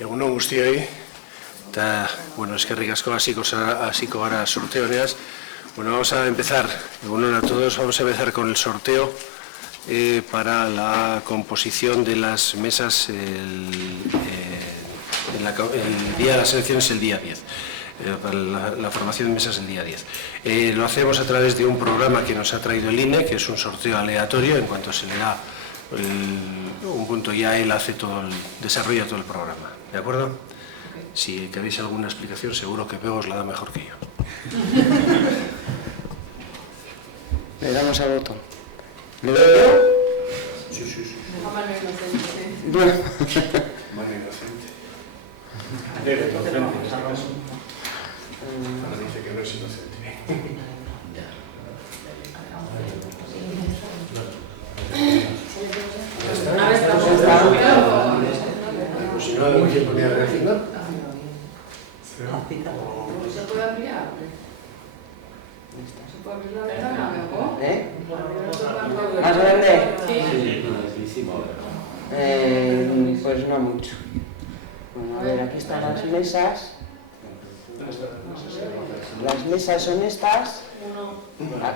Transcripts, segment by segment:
Egun on guztioi, eta, bueno, eskerrik asko hasiko gara sorteoneaz. Bueno, vamos a empezar, egun on a todos, vamos a empezar con el sorteo para la composición de las mesas el día de las elecciones, el día 10. Para la formación de mesas el día 10. Lo hacemos a través de un programa que nos ha traído el INE, que es un sorteo aleatorio. En cuanto se le da un punto, ya él hace desarrolla todo el programa. ¿De acuerdo? Okay. Si queréis alguna explicación, seguro que Pego os la da mejor que yo. Le damos al botón. ¿Le doy yo? Sí. Mano inocente. Bueno. Mano inocente. Ahora dice que no es inocente. Una vez pues si no, ¿quién ponía a reaccionar? ¿Se puede ampliar? ¿Se puede abrir la ventana, amigo? ¿Más grande? Sí. Pues no mucho. Bueno, a ver, aquí están las mesas. Las mesas son estas.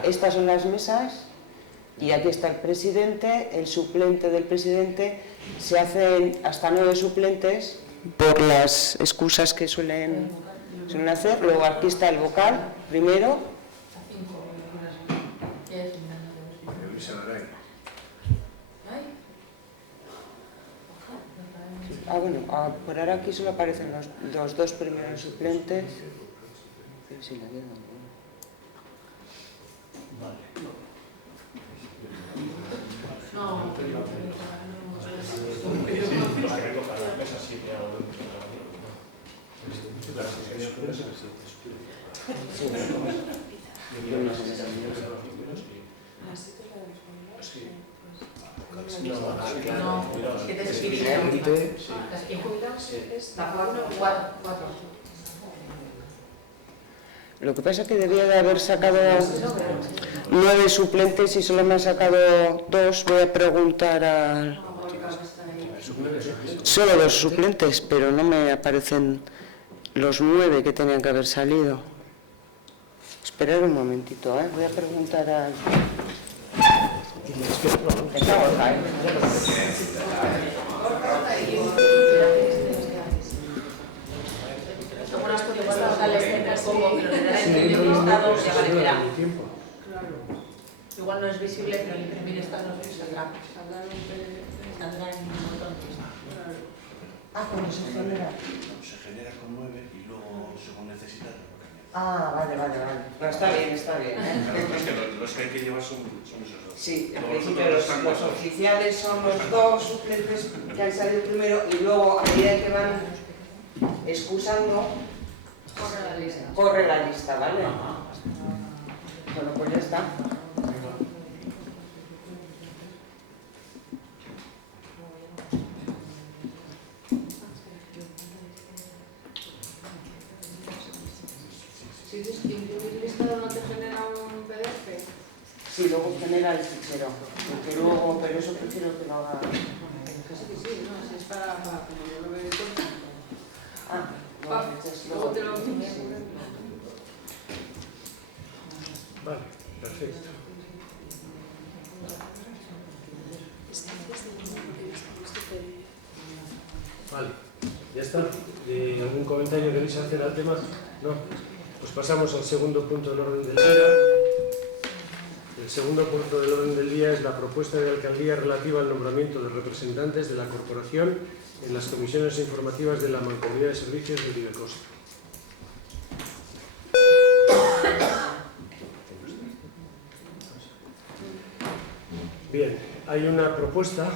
Estas son las mesas. Y aquí está el presidente, el suplente del presidente. Se hacen hasta 9 suplentes por las excusas que suelen hacer. Luego aquí está el vocal, primero. Bueno, por ahora aquí solo aparecen los dos primeros suplentes. Sí, la queda. Lo que pasa es que debía de haber sacado 9 suplentes y solo me han sacado 2. Voy a preguntar a... Solo 2 suplentes, pero no me aparecen los 9 que tenían que haber salido. Esperar un momentito, ¿eh? Voy a preguntar a... Está Borja, ¿eh? Algunas cosas adolescentes como que lo tendrá entrevistado y aparecerá. Igual no es visible, pero el imprimir está no saldrá. Saldrá en un montón. ¿Cómo se genera? Se genera con 9 y luego, según necesitas, lo cambiamos. Vale. No, está bien. Claro, es que los que hay que llevar son esos dos. Sí, en principio los oficiales son los 2 suplentes que han salido primero y luego, a medida que van excusando, corre la lista, ¿vale? Bueno, pues ya está. Si imprimir listado no te genera un PDF. Sí, luego genera el fichero, pero eso prefiero que lo haga. Sí, no, si es para como yo lo veo todo. Luego te lo Vale, perfecto. Vale, ya está. ¿Algún comentario queréis hacer al tema? No. Pues pasamos al segundo punto del orden del día. El segundo punto del orden del día es la propuesta de alcaldía relativa al nombramiento de representantes de la corporación en las comisiones informativas de la Mancomunidad de Servicios de Uribe Costa. Bien, hay una propuesta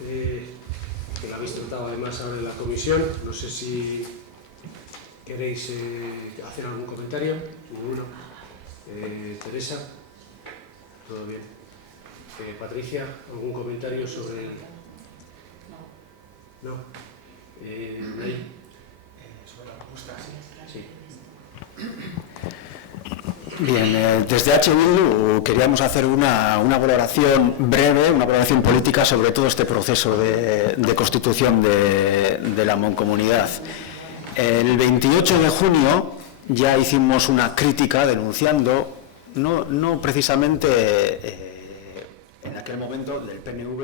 que la habéis tratado además ahora en la comisión. No sé si queréis hacer algún comentario. Ninguno. Teresa, todo bien. Patricia, ¿algún comentario sobre el...? No. Sobre la propuesta, sí. Bien, desde H. Bildu queríamos hacer una valoración breve, una valoración política sobre todo este proceso de constitución de la Mancomunidad. El 28 de junio ya hicimos una crítica denunciando, no precisamente en aquel momento del PNV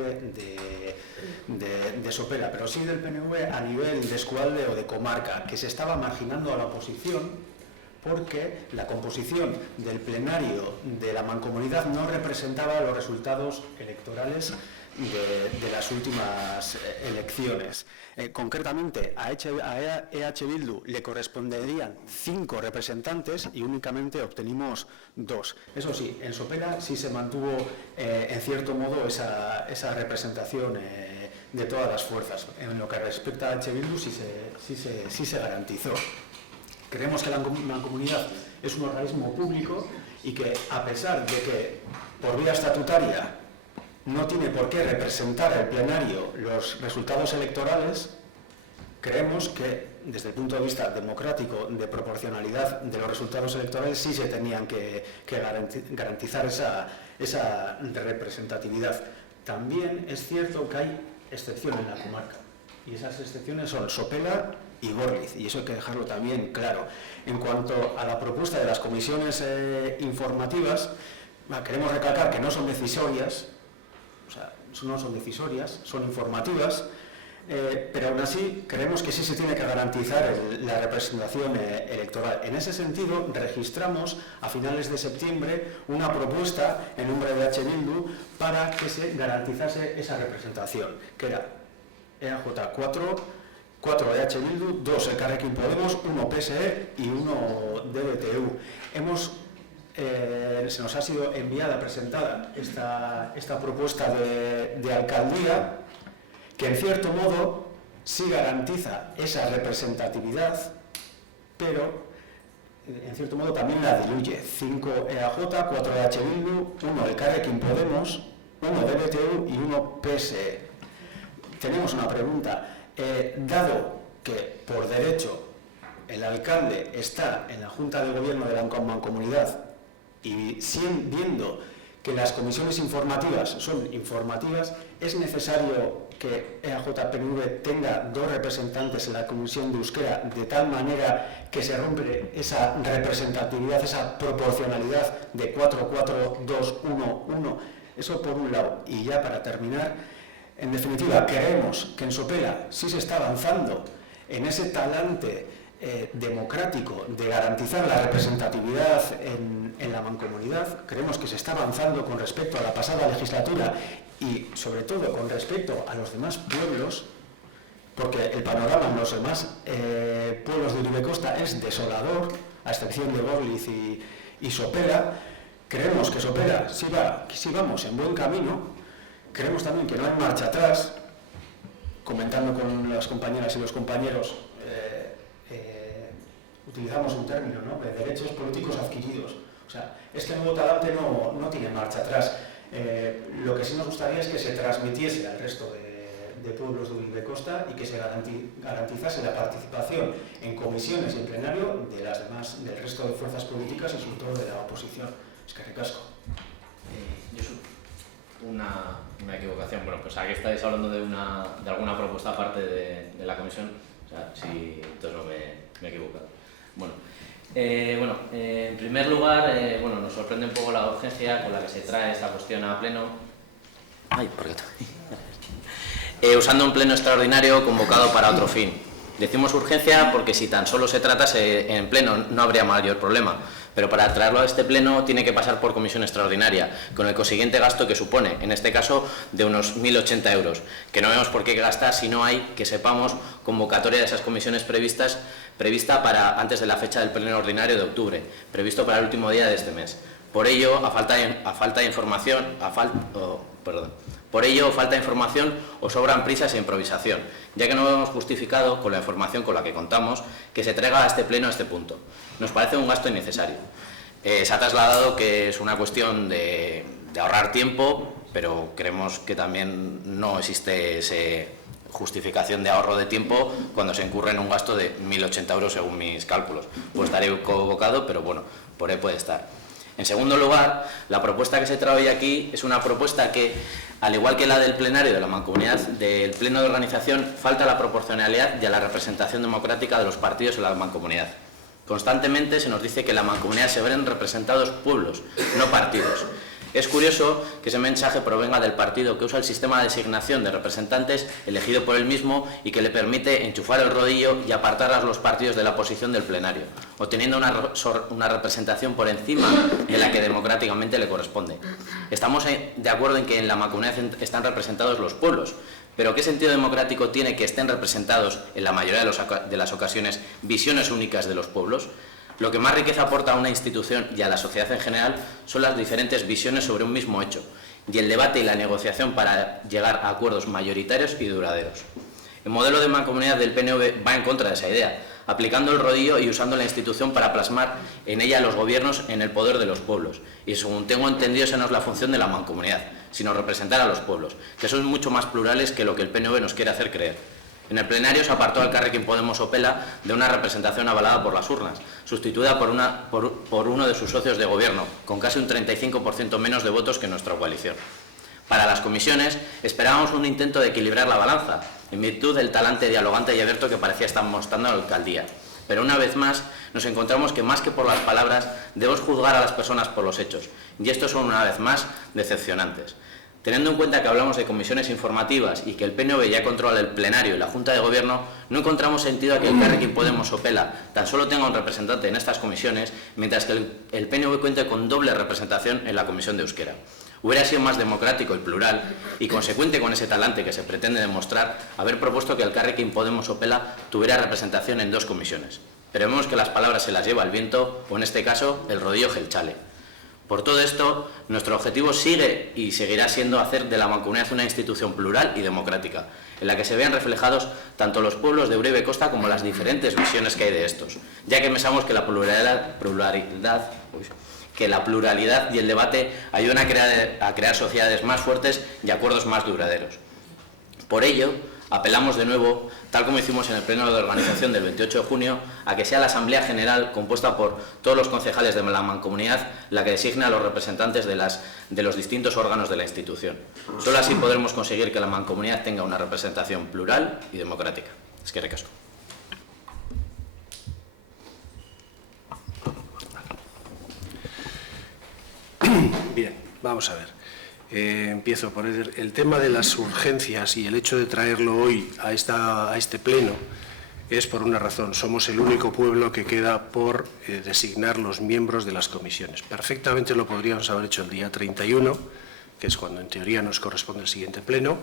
de Sopela, pero sí del PNV a nivel de Eskualde o de comarca, que se estaba marginando a la oposición porque la composición del plenario de la Mancomunidad no representaba los resultados electorales de las últimas elecciones. Concretamente, a EH Bildu le corresponderían 5 representantes y únicamente obtenimos 2. Eso sí, en Sopela sí se mantuvo, en cierto modo, esa representación de todas las fuerzas. En lo que respecta a EH Bildu sí se garantizó. Creemos que la Mancomunidad es un organismo público y que, a pesar de que por vía estatutaria no tiene por qué representar el plenario los resultados electorales, creemos que, desde el punto de vista democrático, de proporcionalidad de los resultados electorales, sí se tenían que garantizar esa representatividad. También es cierto que hay excepciones en la comarca, y esas excepciones son Sopela y Gorliz, y eso hay que dejarlo también claro. En cuanto a la propuesta de las comisiones informativas, queremos recalcar que no son decisorias, son informativas, pero aún así creemos que sí se tiene que garantizar la representación electoral. En ese sentido, registramos a finales de septiembre una propuesta en nombre de H. Bildu para que se garantizase esa representación, que era EAJ 4 EH Bildu, 2 Elkarrekin Podemos, 1 PSE y 1 DBTU. Se nos ha sido enviada, presentada esta propuesta de alcaldía, que en cierto modo sí garantiza esa representatividad, pero en cierto modo también la diluye. 5 EAJ, 4 EH Bildu, 1 Elkarrekin Podemos, 1 DBTU y 1 PSE. Tenemos una pregunta. Dado que por derecho el alcalde está en la Junta de Gobierno de la Mancomunidad y viendo que las comisiones informativas son informativas, es necesario que EAJ-PNV tenga 2 representantes en la Comisión de Euskera, de tal manera que se rompe esa representatividad, esa proporcionalidad de 4-4-2-1-1. Eso por un lado. Y ya para terminar, en definitiva, creemos que en Sopela sí se está avanzando en ese talante democrático de garantizar la representatividad en la Mancomunidad. Creemos que se está avanzando con respecto a la pasada legislatura y, sobre todo, con respecto a los demás pueblos, porque el panorama en los demás pueblos de Uribe Costa es desolador, a excepción de Gorliz y Sopela. Creemos que Sopela sí vamos en buen camino. Creemos también que no hay marcha atrás. Comentando con las compañeras y los compañeros, utilizamos un término, ¿no?, de derechos políticos adquiridos. O sea, este nuevo talante no tiene marcha atrás. Lo que sí nos gustaría es que se transmitiese al resto de pueblos de Uribe Costa y que se garantizase la participación en comisiones y en plenario del resto de fuerzas políticas y sobre todo de la oposición. Eskerrik asko. Una equivocación. Bueno, pues aquí estáis hablando de alguna propuesta aparte de la comisión. O sea, si entonces no me he equivocado. Bueno, en primer lugar, nos sorprende un poco la urgencia con la que se trae esta cuestión a pleno. Usando un pleno extraordinario convocado para otro fin. Decimos urgencia porque si tan solo se tratase en pleno no habría mayor problema. Pero para traerlo a este pleno tiene que pasar por comisión extraordinaria, con el consiguiente gasto que supone, en este caso, de unos 1.080 euros, que no vemos por qué gastar si no hay, que sepamos, convocatoria de esas comisiones prevista para antes de la fecha del pleno ordinario de octubre, previsto para el último día de este mes. Por ello, falta de información o sobran prisas e improvisación, ya que no hemos justificado con la información con la que contamos que se traiga a este pleno a este punto. Nos parece un gasto innecesario. Se ha trasladado que es una cuestión de ahorrar tiempo, pero creemos que también no existe esa justificación de ahorro de tiempo cuando se incurre en un gasto de 1.080 euros según mis cálculos. Pues estaré convocado, pero bueno, por ahí puede estar. En segundo lugar, la propuesta que se trae hoy aquí es una propuesta que, al igual que la del plenario de la Mancomunidad, del Pleno de Organización, falta la proporcionalidad y a la representación democrática de los partidos en la Mancomunidad. Constantemente se nos dice que en la Mancomunidad se ven representados pueblos, no partidos. Es curioso que ese mensaje provenga del partido que usa el sistema de designación de representantes elegido por él mismo y que le permite enchufar el rodillo y apartar a los partidos de la posición del plenario, obteniendo una representación por encima de la que democráticamente le corresponde. Estamos de acuerdo en que en la Mancomunidad están representados los pueblos, pero ¿qué sentido democrático tiene que estén representados, en la mayoría de las ocasiones, visiones únicas de los pueblos? Lo que más riqueza aporta a una institución y a la sociedad en general son las diferentes visiones sobre un mismo hecho y el debate y la negociación para llegar a acuerdos mayoritarios y duraderos. El modelo de mancomunidad del PNV va en contra de esa idea, aplicando el rodillo y usando la institución para plasmar en ella a los gobiernos en el poder de los pueblos. Y según tengo entendido, esa no es la función de la mancomunidad, sino representar a los pueblos, que son mucho más plurales que lo que el PNV nos quiere hacer creer. En el plenario se apartó al Elkarrekin Podemos Opela de una representación avalada por las urnas, sustituida por uno de sus socios de gobierno, con casi un 35% menos de votos que nuestra coalición. Para las comisiones esperábamos un intento de equilibrar la balanza, en virtud del talante dialogante y abierto que parecía estar mostrando la alcaldía. Pero una vez más nos encontramos que más que por las palabras debemos juzgar a las personas por los hechos, y estos son una vez más decepcionantes. Teniendo en cuenta que hablamos de comisiones informativas y que el PNV ya controla el plenario y la Junta de Gobierno, no encontramos sentido a que el Elkarrekin Podemos Opela tan solo tenga un representante en estas comisiones, mientras que el PNV cuente con doble representación en la Comisión de Euskera. Hubiera sido más democrático y plural, y consecuente con ese talante que se pretende demostrar, haber propuesto que el Elkarrekin Podemos Opela tuviera representación en 2 comisiones. Pero vemos que las palabras se las lleva el viento, o en este caso, el rodillo gelchale. Por todo esto, nuestro objetivo sigue y seguirá siendo hacer de la Mancomunidad una institución plural y democrática, en la que se vean reflejados tanto los pueblos de Uribe Costa como las diferentes visiones que hay de estos, ya que pensamos que la pluralidad y el debate ayudan a crear sociedades más fuertes y acuerdos más duraderos. Por ello, apelamos de nuevo, tal como hicimos en el Pleno de Organización del 28 de junio, a que sea la Asamblea General, compuesta por todos los concejales de la Mancomunidad, la que designe a los representantes de los distintos órganos de la institución. Solo así podremos conseguir que la Mancomunidad tenga una representación plural y democrática. Eskerrik asko. Bien, vamos a ver. Empiezo por el tema de las urgencias y el hecho de traerlo hoy a este pleno es por una razón. Somos el único pueblo que queda por designar los miembros de las comisiones. Perfectamente lo podríamos haber hecho el día 31, que es cuando en teoría nos corresponde el siguiente pleno,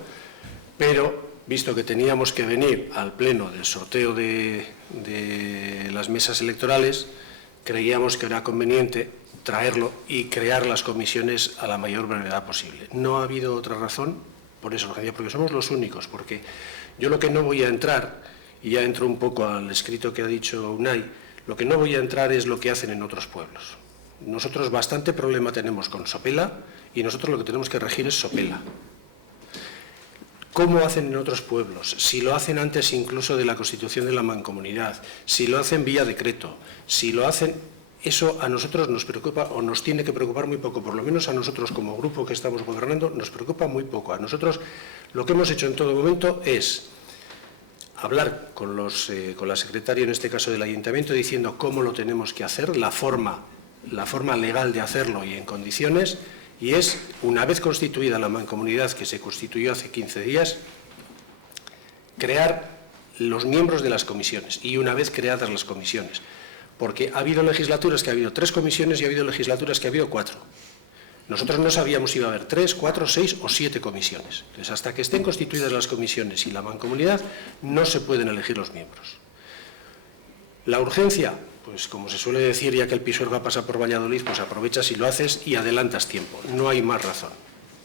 pero visto que teníamos que venir al pleno del sorteo de las mesas electorales, creíamos que era conveniente traerlo y crear las comisiones a la mayor brevedad posible. No ha habido otra razón por esa urgencia, porque somos los únicos, porque yo lo que no voy a entrar, y ya entro un poco al escrito que ha dicho Unai, lo que no voy a entrar es lo que hacen en otros pueblos. Nosotros bastante problema tenemos con Sopela y nosotros lo que tenemos que regir es Sopela. ¿Cómo hacen en otros pueblos? Si lo hacen antes incluso de la constitución de la mancomunidad, si lo hacen vía decreto, si lo hacen... Eso a nosotros nos preocupa o nos tiene que preocupar muy poco, por lo menos a nosotros como grupo que estamos gobernando nos preocupa muy poco. A nosotros lo que hemos hecho en todo momento es hablar con la secretaria, en este caso del ayuntamiento, diciendo cómo lo tenemos que hacer, la forma legal de hacerlo y en condiciones, y es, una vez constituida la mancomunidad, que se constituyó hace 15 días, crear los miembros de las comisiones, y una vez creadas las comisiones. Porque ha habido legislaturas que ha habido 3 comisiones y ha habido legislaturas que ha habido 4. Nosotros no sabíamos si iba a haber 3, 4, 6 o 7 comisiones. Entonces, hasta que estén constituidas las comisiones y la mancomunidad, no se pueden elegir los miembros. La urgencia, pues como se suele decir, ya que el Pisuerga pasa por Valladolid, pues aprovechas y lo haces y adelantas tiempo. No hay más razón.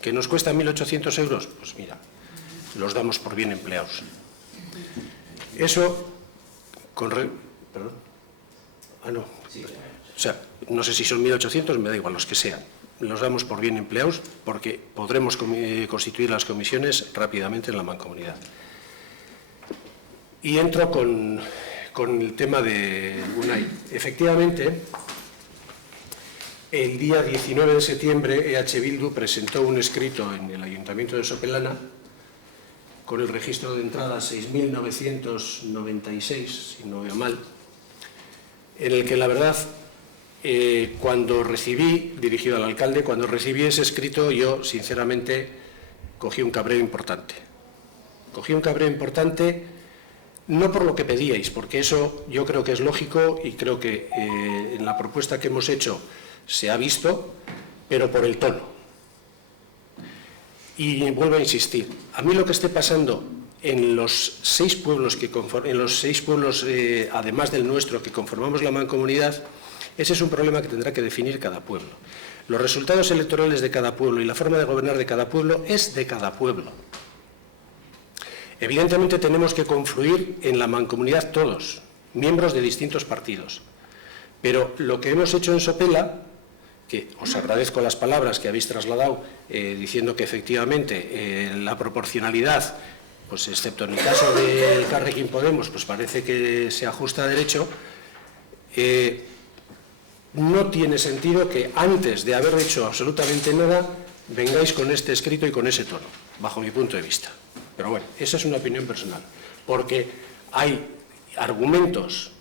¿Que nos cuesta 1.800 euros? Pues mira, los damos por bien empleados. Eso, ¿Perdón? Ah, no. O sea, no sé si son 1.800, me da igual, los que sean. Los damos por bien empleados porque podremos constituir las comisiones rápidamente en la mancomunidad. Y entro con el tema de Unai. Efectivamente, El día 19 de septiembre EH Bildu presentó un escrito en el Ayuntamiento de Sopelana con el registro de entrada 6.996, si no veo mal, en el que la verdad, cuando recibí, dirigido al alcalde, cuando recibí ese escrito, yo sinceramente cogí un cabreo importante. Cogí un cabreo importante no por lo que pedíais, porque eso yo creo que es lógico y creo que en la propuesta que hemos hecho se ha visto, pero por el tono. Y vuelvo a insistir, a mí lo que esté pasando en los 6 pueblos, además del nuestro, que conformamos la mancomunidad, ese es un problema que tendrá que definir cada pueblo. Los resultados electorales de cada pueblo y la forma de gobernar de cada pueblo es de cada pueblo. Evidentemente tenemos que confluir en la mancomunidad todos, miembros de distintos partidos. Pero lo que hemos hecho en Sopela, que os agradezco las palabras que habéis trasladado diciendo que efectivamente la proporcionalidad, pues excepto en el caso del Carrequín Podemos, pues parece que se ajusta a derecho, no tiene sentido que antes de haber hecho absolutamente nada vengáis con este escrito y con ese tono, bajo mi punto de vista. Pero bueno, esa es una opinión personal, porque hay argumentos,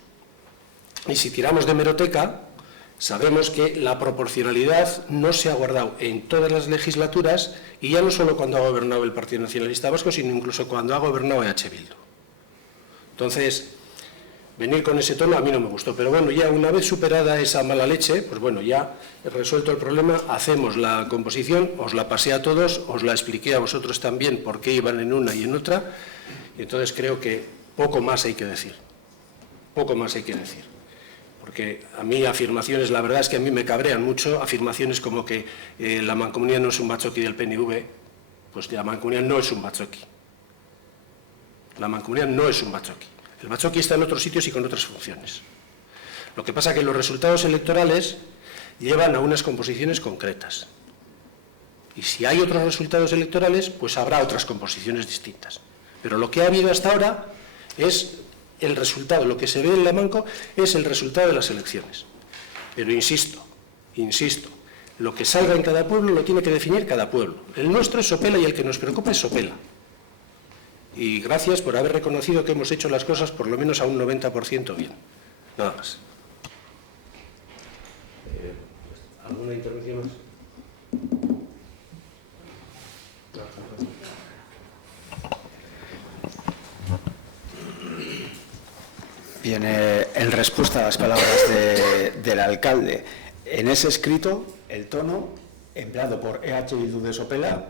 y si tiramos de hemeroteca, sabemos que la proporcionalidad no se ha guardado en todas las legislaturas, y ya no solo cuando ha gobernado el Partido Nacionalista Vasco, sino incluso cuando ha gobernado EH Bildu. Entonces, venir con ese tono a mí no me gustó, pero bueno, ya una vez superada esa mala leche, pues bueno, ya he resuelto el problema, hacemos la composición, os la pasé a todos, os la expliqué a vosotros también por qué iban en una y en otra, y entonces creo que poco más hay que decir, poco más hay que decir. Porque a mí afirmaciones, la verdad es que a mí me cabrean mucho, afirmaciones como que la mancomunidad no es un bachoqui del PNV, pues la mancomunidad no es un bachoqui. La mancomunidad no es un bachoqui. El bachoqui está en otros sitios y con otras funciones. Lo que pasa es que los resultados electorales llevan a unas composiciones concretas. Y si hay otros resultados electorales, pues habrá otras composiciones distintas. Pero lo que ha habido hasta ahora es el resultado, lo que se ve en la Manco es el resultado de las elecciones. Pero insisto, lo que salga en cada pueblo lo tiene que definir cada pueblo. El nuestro es Sopela y el que nos preocupa es Sopela. Y gracias por haber reconocido que hemos hecho las cosas por lo menos a un 90% bien. Nada más. ¿Alguna intervención más? Bien, en respuesta a las palabras del alcalde, en ese escrito, el tono empleado por EH Bildu de Sopela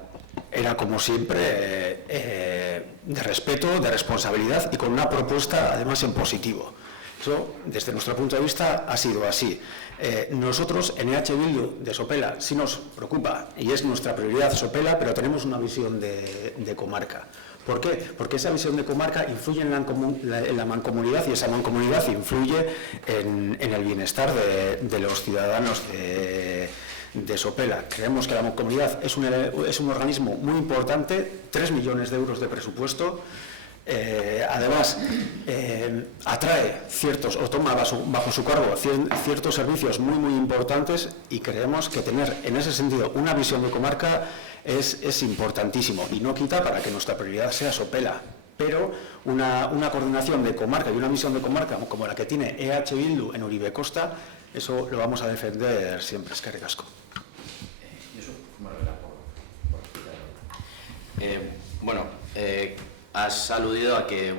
era, como siempre, de respeto, de responsabilidad y con una propuesta, además, en positivo. Eso, desde nuestro punto de vista, ha sido así. Nosotros, en EH Bildu de Sopela, sí nos preocupa y es nuestra prioridad Sopela, pero tenemos una visión de comarca. ¿Por qué? Porque esa visión de comarca influye en la mancomunidad y esa mancomunidad influye en el bienestar de los ciudadanos de Sopela. Creemos que la mancomunidad es un organismo muy importante, 3 millones de euros de presupuesto. Además, atrae o toma bajo su cargo ciertos servicios muy importantes y creemos que tener en ese sentido una visión de comarca es importantísimo y no quita para que nuestra prioridad sea Sopela, pero una coordinación de comarca y una visión de comarca como la que tiene EH Bildu en Uribe Costa, eso lo vamos a defender siempre. Eskerrik asko. Bueno, has aludido a que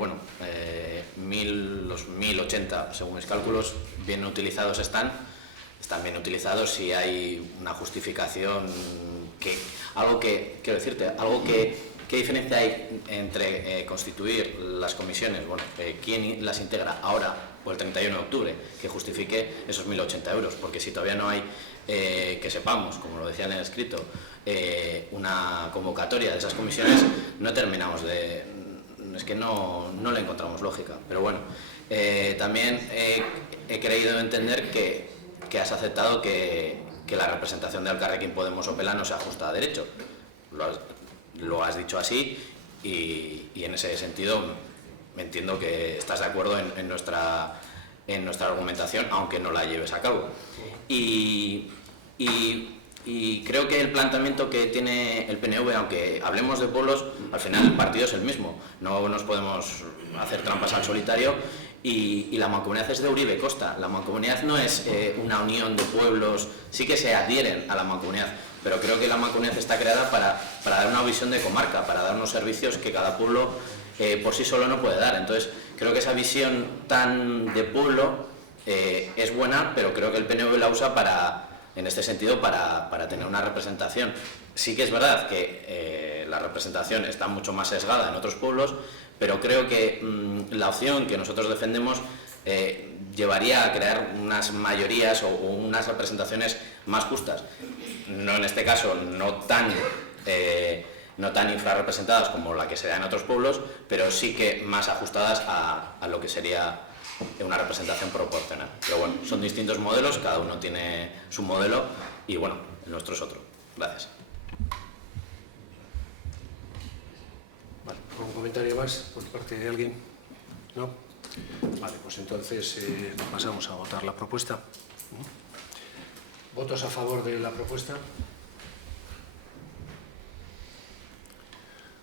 los 1080, según mis cálculos, bien utilizados están bien utilizados si hay una justificación, ¿qué diferencia hay entre constituir las comisiones, quién las integra ahora o el 31 de octubre, que justifique esos 1080 euros? Porque si todavía no hay, que sepamos, como lo decía en el escrito, una convocatoria de esas comisiones, no terminamos es que no le encontramos lógica. Pero bueno, también he creído entender que has aceptado que la representación de Elkarrekin Podemos Sopela no se ajusta a derecho. Lo has dicho así y en ese sentido me entiendo que estás de acuerdo en nuestra argumentación, aunque no la lleves a cabo. Y Y creo que el planteamiento que tiene el PNV, aunque hablemos de pueblos, al final el partido es el mismo. No nos podemos hacer trampas al solitario. Y la mancomunidad es de Uribe Costa. La mancomunidad no es una unión de pueblos, sí que se adhieren a la mancomunidad, pero creo que la mancomunidad está creada para dar una visión de comarca, para dar unos servicios que cada pueblo por sí solo no puede dar. Entonces, creo que esa visión tan de pueblo es buena, pero creo que el PNV la usa en este sentido para tener una representación. Sí que es verdad que la representación está mucho más sesgada en otros pueblos, pero creo que la opción que nosotros defendemos llevaría a crear unas mayorías o unas representaciones más justas. No en este caso, no tan infrarrepresentadas como la que se da en otros pueblos, pero sí que más ajustadas a lo que sería una representación proporcional. Pero bueno, son distintos modelos, cada uno tiene su modelo y bueno, el nuestro es otro. Gracias. Vale, ¿algún comentario más por parte de alguien? ¿No? Vale, pues entonces pasamos a votar la propuesta. ¿Votos a favor de la propuesta?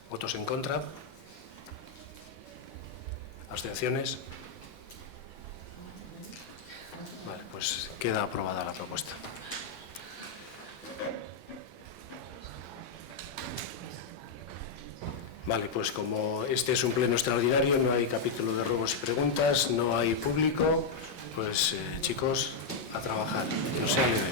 ¿Votos en contra? ¿Abstenciones? Vale, pues queda aprobada la propuesta. Vale, pues como este es un pleno extraordinario, no hay capítulo de ruegos y preguntas, no hay público, pues chicos, a trabajar, que no sea leve.